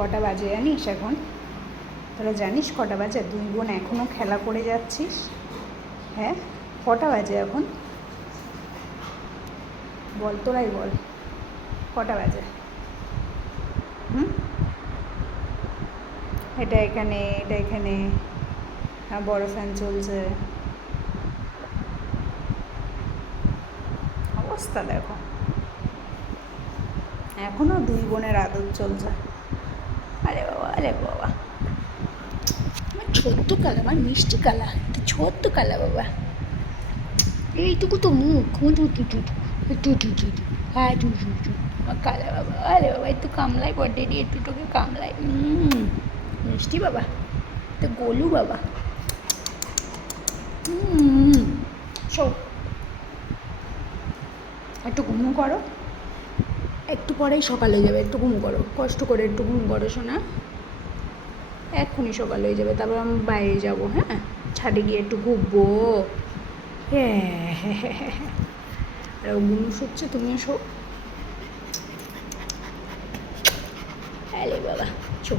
কটা বাজে জানিস এখন? তোরা জানিস কটা বাজে? দুই বোন এখনও খেলা করে যাচ্ছিস? হ্যাঁ, কটা বাজে এখন বল, তোরাই বল, কটা বাজে? হুম, এটা এখানে বড় ফ্যান চলছে, অবস্থা দেখো। এখনও দুই বোনের আদর চলছে। আরে বাবা, আরে বাবা, আমার ছোট্ট কালা, আমার মিষ্টি কালা, ছোট্ট কালা বাবা, এইটুকু তো মুখ, হ্যাঁ আমার কালা বাবা। আরে বাবা, একটু কামলাই বড্ডে দিয়ে একটু তোকে কামলাই, মিষ্টি বাবা, তো গোলু বাবা। শো, একটু ঘুমো করো, একটু পরেই সকাল হয়ে যাবে, একটু ঘুম করো, কষ্ট করে একটু ঘুম করো শোনা, এক্ষুনি সকাল হয়ে যাবে, তারপর আমি বাইরে যাবো, হ্যাঁ, ছাদে গিয়ে একটু ঘুরবো। হ্যাঁ, আর গুনু শুচ্ছে, তুমিও শো। আরে বাবা, চো।